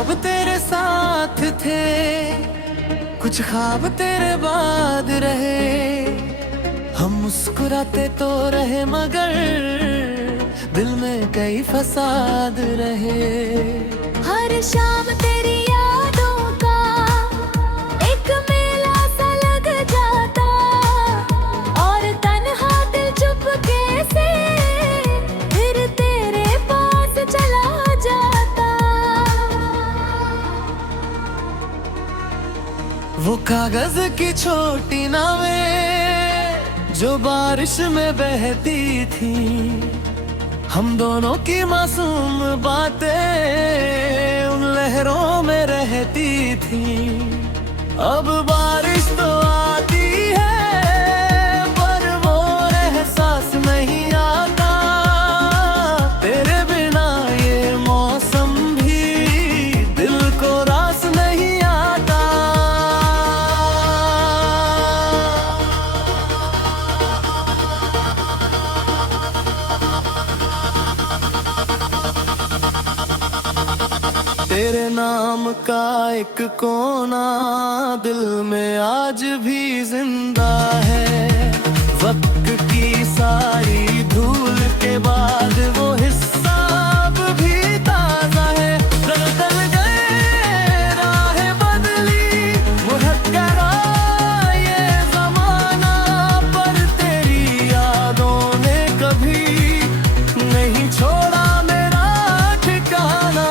ख्वाब तेरे साथ थे, कुछ ख्वाब तेरे बाद रहे। हम मुस्कुराते तो रहे मगर दिल में कई फसाद रहे। हर शाम तेरी यादों का एक मेला सा लग जाता, और तन्हा दिल चुपके से फिर तेरे पास चला जाता। वो कागज की छोटी नावें जो बारिश में बहती थी, हम दोनों की मासूम बातें उन लहरों में रहती थी। अब बारिश तो आती है पर वो एहसास नहीं आता, तेरे बिना ये मौसम भी दिल को रास नहीं आता। तेरे नाम का एक कोना दिल में आज भी जिंदा है। वक्त की सारी धूल के बाद वो हिस्सा अब भी ताजा है। बदल गए राहें बदली मुहक्करा ये जमाना, पर तेरी यादों ने कभी नहीं छोड़ा मेरा ठिकाना।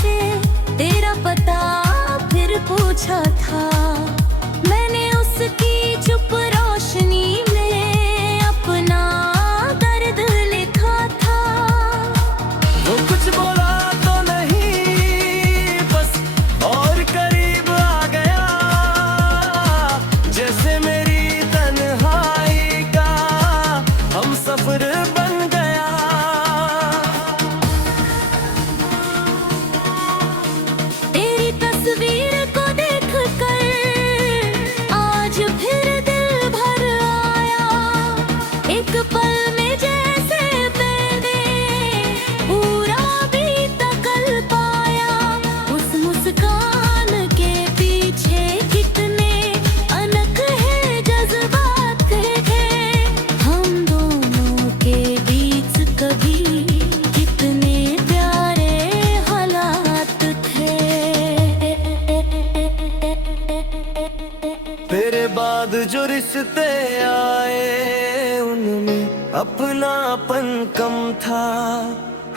से तेरा पता फिर पूछा था, मैंने उसकी चुप रोशनी में अपना दर्द लिखा था। वो कुछ बोला तो नहीं, बस और करीब आ गया, जैसे मेरी तन्हाई का हम सफर बन गया। तस्वीर को देख कर आज फिर दिल भर आया, एक पल में जैसे मैंने पूरा भी तकल पाया। उस मुस्कान के पीछे कितने अनोखे जज्बात थे, हम दोनों के बीच कभी कितने प्यारे हालात थे। तेरे बाद जो रिश्ते आए उनमें अपनापन कम था,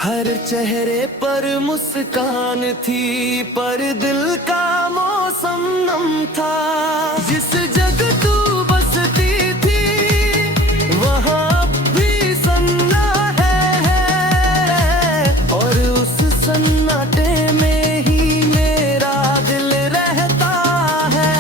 हर चेहरे पर मुस्कान थी पर दिल का मौसम नम था। जिस जग तू बसती थी वहाँ अब भी सन्नाटा है, और उस सन्नाटे में ही मेरा दिल रहता है।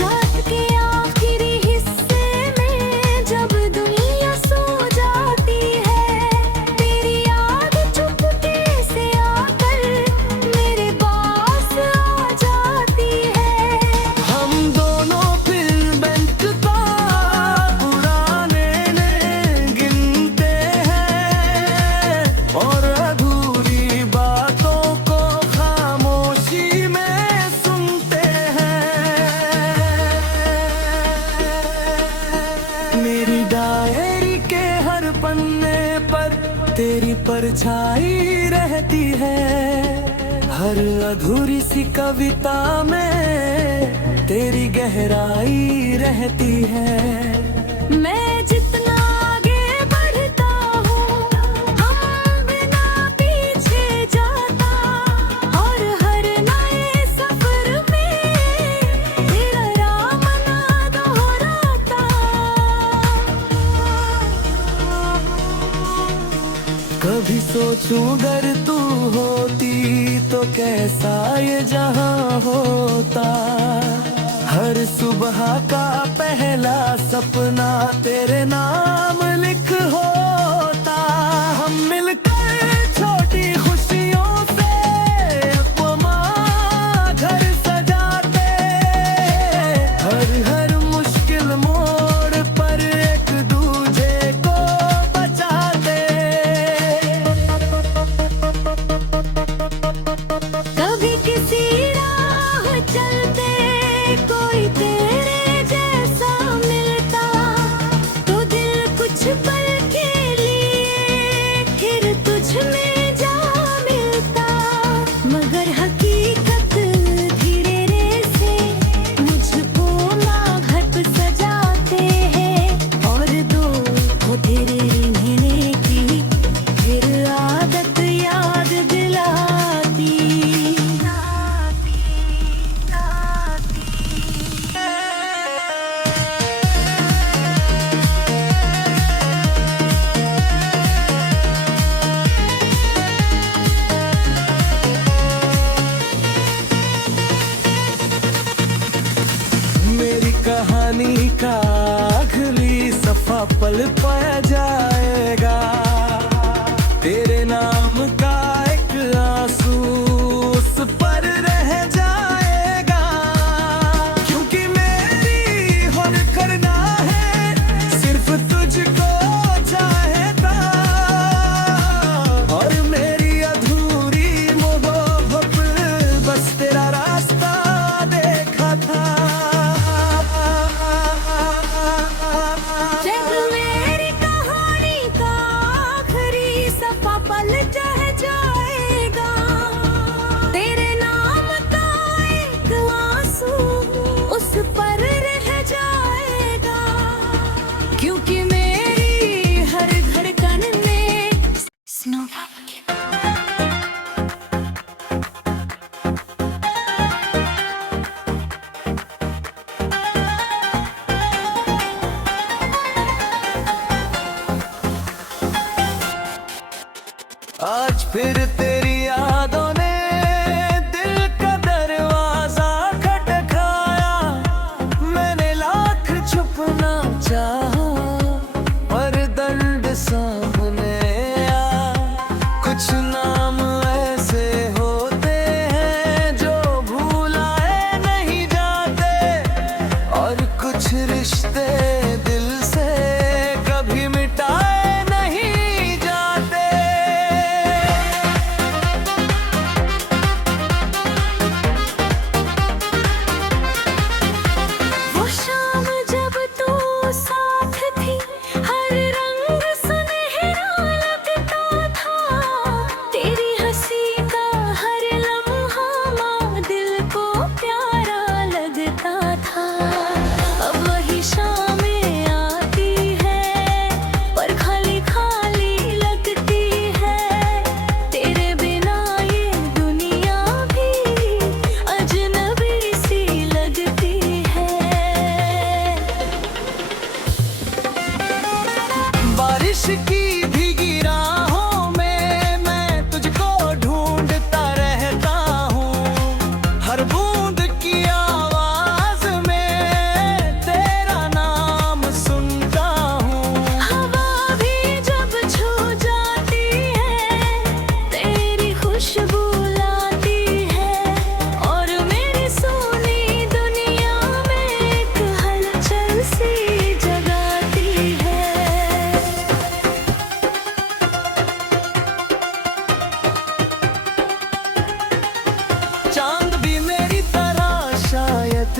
रात के आखिरी हिस्से में जब दुनिया सो जाती है, तेरी याद चुपके से आकर मेरे पास आ जाती है। हम दोनों फिर बैंक का पुराने गिनते हैं, और अधूरी बातों को खामोशी में सुनते हैं। मेरी डायरी के हर पन्ने पर तेरी परछाई रहती है, हर अधूरी सी कविता में तेरी गहराई रहती है। मैं जितना आगे बढ़ता हूँ हम बिना पीछे जाता, और हर नए सफर में तेरा राम ना दोहराता। कभी सोचूं अगर तू होती तो कैसा ये जहां होता। हर सुबह का पहला सपना तेरे नाम लिख होता। हम मिलकर छोटी खुशियों से अपना घर सजाते, हर हर मुश्किल मोड़ पर एक दूजे को बचाते। कभी किसी राह चलते कोई तेरे जैसा मिलता, तो दिल कुछ पल के लिए फिर तुझ में जा मिलता। मगर हकीकत धीरे से मुझको नाघत सजाते हैं, और दो हो तेरे रहने की फिर आदत याद दिलाती। मेरी कहानी का आखिरी सफा पल पाया जाएगा। तेरे नाम का एक आंसू उस पर रह जाएगा। क्योंकि मेरी हर करना है सिर्फ तुझको चाहता, और मेरी अधूरी मोहब्बत बस तेरा रास्ता देखा था। जब मेरी कहानी का आखिरी सफा पल रह जाएगा, तेरे नाम का एक आंसू उस पर रह जाएगा। क्योंकि मेरी हर धड़कन में स्नो आज फिर तेरी यादों ने दिल का दरवाजा खटखाया। मैंने लाख छुपना चाहा पर दंड सामने आ। कुछ नाम ऐसे होते हैं जो भुलाए नहीं जाते, और कुछ रिश्ते दिल से कभी मिटाए नहीं जाते। वो शाम जब तू साथ थी, हर रंग सुनहरा लगता था। तेरी हंसी का हर लम्हा माँ दिल को प्यारा लगता था। अब वही शामें आती है पर खाली खाली लगती है। तेरे बिना ये दुनिया भी अजनबी सी लगती है। बारिश की भीगी राहों में मैं तुझको ढूंढता रहता हूँ। हर बूंद की आवाज में तेरा नाम सुनता हूँ। हवा भी जब छू जाती है तेरी खुशबू लाती है, और मेरी सोनी दुनिया में एक हलचल सी जगाती है। चांद भी मेरी तरह शायद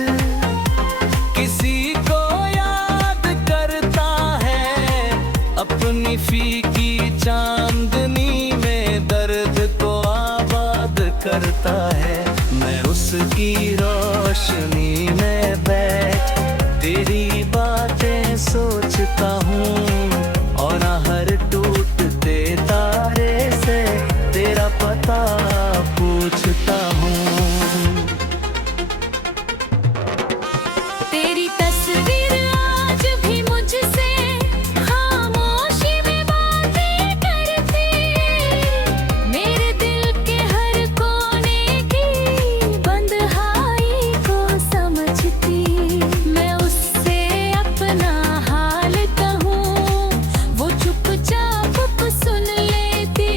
किसी को याद करता है। अपनी फीकी चांदनी में दर्द को आबाद कर करता है। मैं उसकी रोशनी में बैठ तेरी बातें सोचता हूँ, और हर टूटते तारे से तेरा पता पूछता हूँ। तेरी तस्वीर आज भी मुझसे खामोशी में बातें करती, मेरे दिल के हर कोने की बंदहाई को समझती। मैं उससे अपना हाल कहूँ, वो चुपचाप सुन लेती,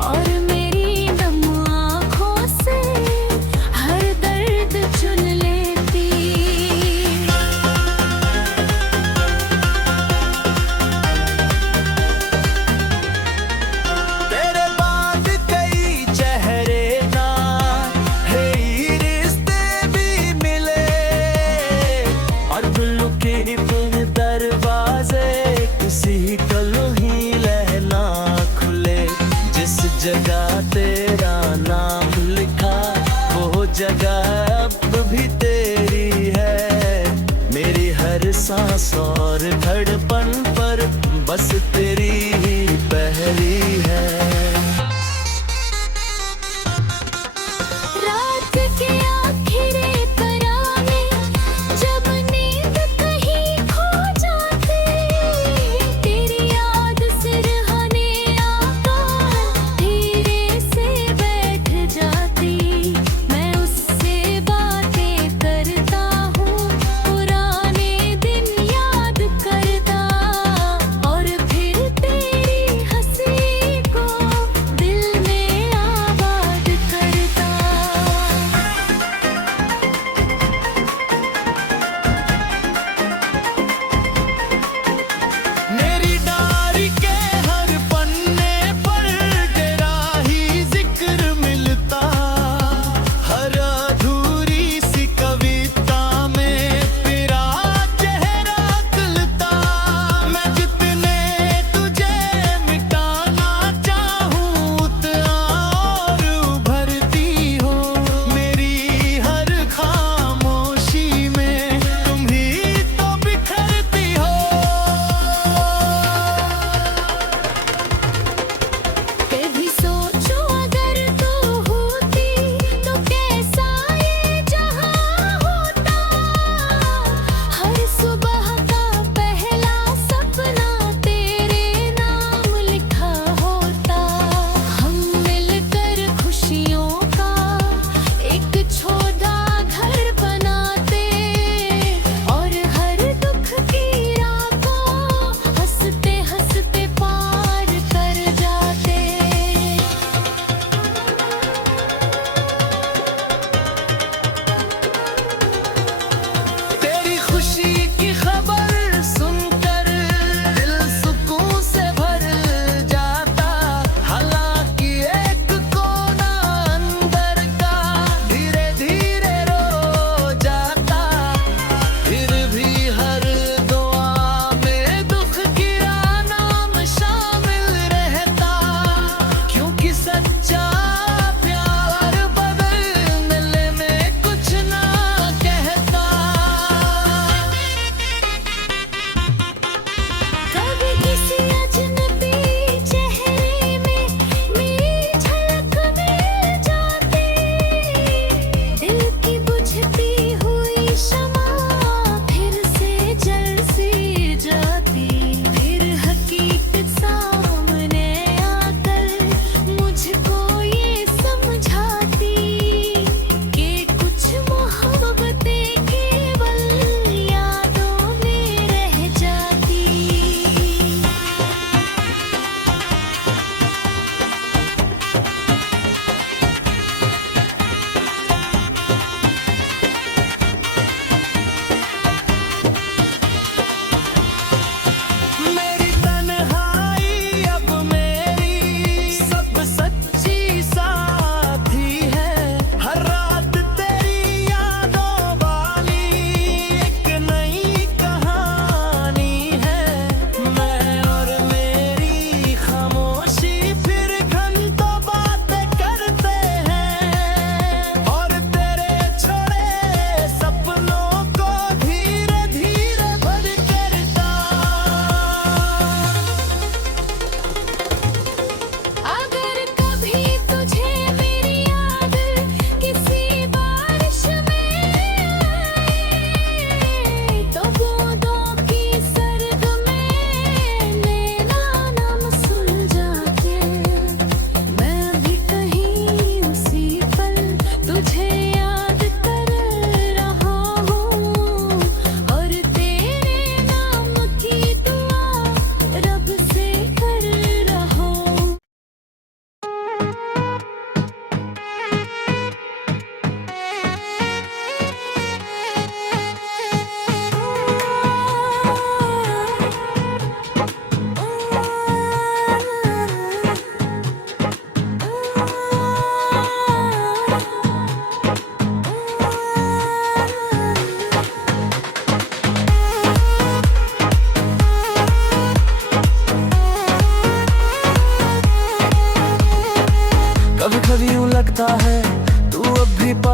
और मेरी नम आँखों से हर दर्द चुन लेती। तेरे बाद कई चेहरे ना है, रिश्ते भी मिले, और दिल के पुन दरवाजे किसी कल ही लहना खुले। जिस जगह तेरा नाम लिखा वो जगह अब भी तेरी है। मेरी हर सांस और धड़पन पर बस तेरी ही पहरी है। रात के आखिरी पराने जब नींद कहीं खो जाती, तेरी याद सिरहाने आता है, धीरे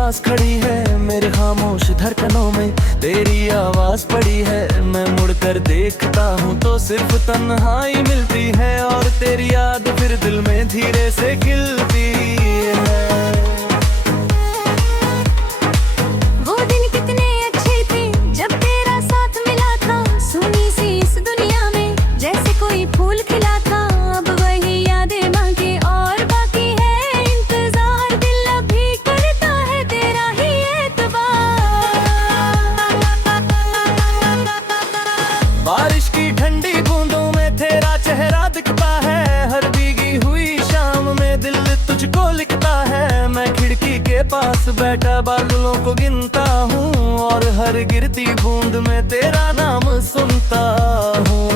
पास खड़ी है, मेरे खामोश धड़कनों में तेरी आवाज पड़ी है। मैं मुड़कर देखता हूँ तो सिर्फ तन्हाई मिलती है, और तेरी याद फिर दिल में धीरे से खिलती है। वो दिन कितने अच्छे थे जब तेरा साथ मिला था, सुनी सी इस दुनिया में जैसे कोई फूल खिला था। अब वही यादें बाकी और बाकी है इंतजार, दिल अभी करता है तेरा ही एतबार। बारिश की ठंडी बूंदों में तेरा चेहरा दिखता है, हर भीगी हुई शाम में दिल तुझको लिखता है। मैं खिड़की के पास बैठा बादलों को गिनता हूँ, और हर गिरती बूंद में तेरा नाम सुनता हूँ।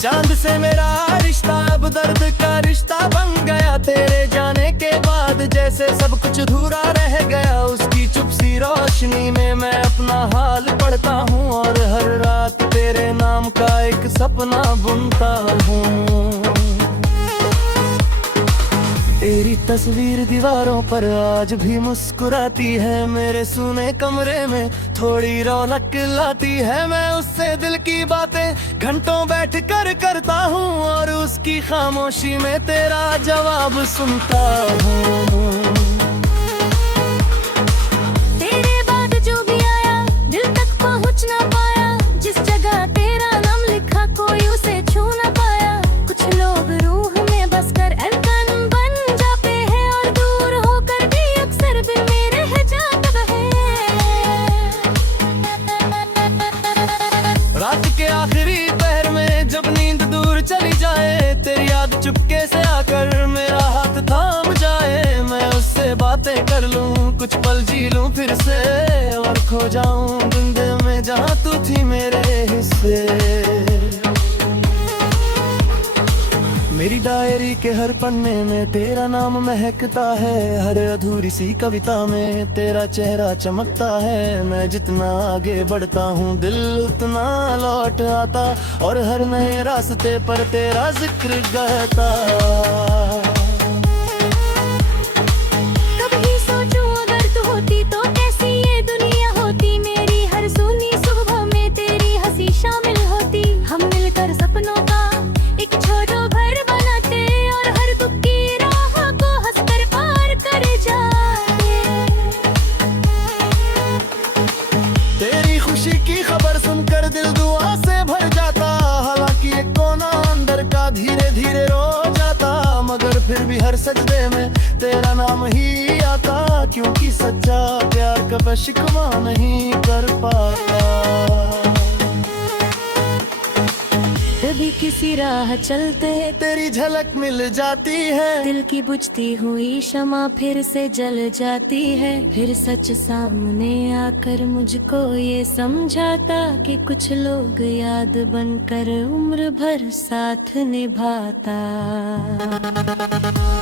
चांद से मेरा रिश्ता अब दर्द का रिश्ता बन गया, तेरे जाने के बाद जैसे सब कुछ अधूरा रह गया। उसकी चुप सी रोशनी में मैं अपना हाल पढ़ता हूँ, और हर रात तेरे नाम का एक सपना बुनता हूँ। तेरी तस्वीर दीवारों पर आज भी मुस्कुराती है, मेरे सूने कमरे में थोड़ी रौनक लाती है। मैं उससे दिल की बातें घंटों बैठ कर करता हूँ, और उसकी खामोशी में तेरा जवाब सुनता हूँ। तेरे बाद जो भी आया दिल तक पहुँच ना पाया, जिस जगह तेरा नाम लिखा कोई उसे छू ना पाया। कुछ लोग रूह में बसकर अरकान बन जाते हैं, और दूर होकर भी अक्सर दिल में रह जाता है। रात के आखिरी पहर में जब नींद दूर चली जाए, तेरी याद चुपके से आकर मेरा हाथ थाम जाए। मैं उससे बातें कर लूं, कुछ पल जी लूं फिर से, और खो जाऊं धुंध में जहां तू थी मेरे हिस्से। मेरी डायरी के हर पन्ने में तेरा नाम महकता है, हर अधूरी सी कविता में तेरा चेहरा चमकता है। मैं जितना आगे बढ़ता हूँ दिल उतना लौट आता, और हर नए रास्ते पर तेरा जिक्र गाता। कभी सोचूं अगर तू होती तो कैसी ये दुनिया होती, मेरी हर सुनी सुबह में तेरी हंसी शामिल होती। हम मिलकर सपनों का एक छोटा घर बनाते, और हर दुख की राह को हंसकर पार कर जाते। तेरी खुशी की खबर सुनकर दिल दुआ से भर जाता, हालांकि एक कोना अंदर का धीरे धीरे रो जाता। मगर फिर भी हर सजदे में तेरा नाम ही आता, क्योंकि सच्चा प्यार कभी शिकवा नहीं कर पाता। कभी किसी राह चलते तेरी झलक मिल जाती है, दिल की बुझती हुई शमा फिर से जल जाती है। फिर सच सामने आकर मुझको ये समझाता कि कुछ लोग याद बनकर उम्र भर साथ निभाता।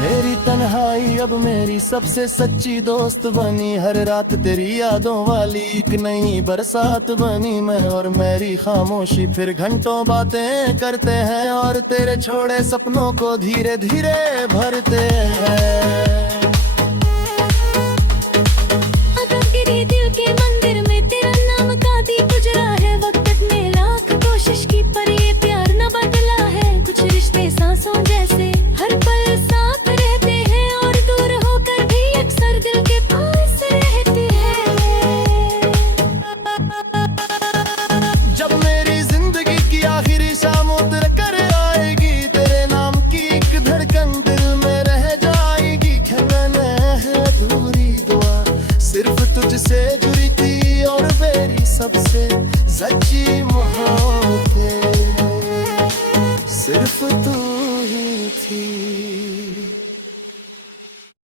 मेरी तन्हाई अब मेरी सबसे सच्ची दोस्त बनी, हर रात तेरी यादों वाली एक नई बरसात बनी। मैं और मेरी खामोशी फिर घंटों बातें करते हैं, और तेरे छोड़े सपनों को धीरे धीरे भरते हैं। दिल के मंदिर में तेरा नाम का दीप गुजरा है, वक्त में लाख कोशिश की पर ये प्यार न बदला है। कुछ रिश्ते सांसों जैसे हर पल साथ रहते हैं, और दूर होकर भी अक्सर दिल के पास रहते हैं। जब मेरी जिंदगी की आखिरी शाम उतर कर आएगी, तेरे नाम की एक धड़कन दिल में रह जाएगी। क्या मैंने है अधूरी दुआ सिर्फ तुझसे जुड़ी थी, और मेरी सबसे सच्ची मोहब्बत सिर्फ तू ही थी।